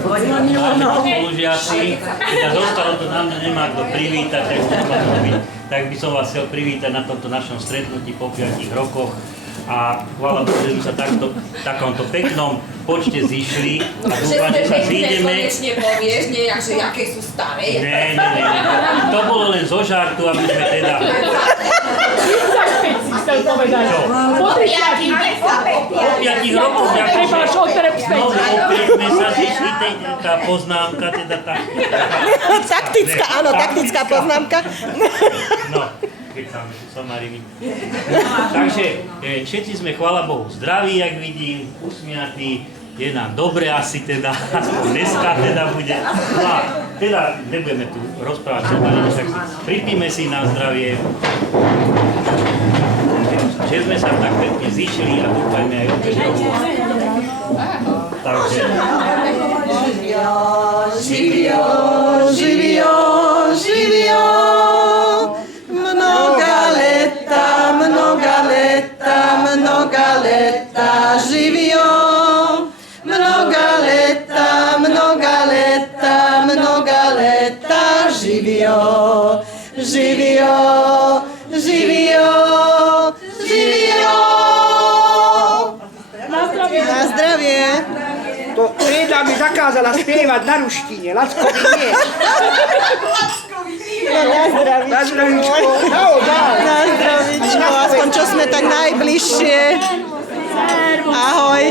spolužiaci, teda zostalo to na mňa, nemá kto privítať, tak by som vás chcel privítať na tomto našom stretnutí po 5 rokoch. A chvála Bohu, že sme sa takomto peknom počte zišli a dúfam, že sa zídeme. Konečne povieš, nie že aké sú staré. Nie. To bolo len zo žartu, aby sme teda... 35 si chcel povedať. Po 30. Po 5 rokoch, Prepáč, otrep späť. no opäť sme sa zišli, tá poznámka, teda tá... Taktická, áno, taktická poznámka. No, keď tam somariny. Takže všetci sme, chvála Bohu, zdraví, jak vidím, usmiatí, je nám dobre asi teda, aspoň dneska teda bude. No a teda nebudeme tu rozprávať somariny, tak pripíme si na zdravie, že sme sa tak pekne zišli a dúfajme aj opäť. Takže... Živio. Mnoga leta, živio. Na zdravie. To Trieda mi zakázala spievať na ruštine, Lackovi nie. No na zdravičko. Na zdravíčko. Na zdravičko, aspoň čo sme tak najbližšie. Ahoj.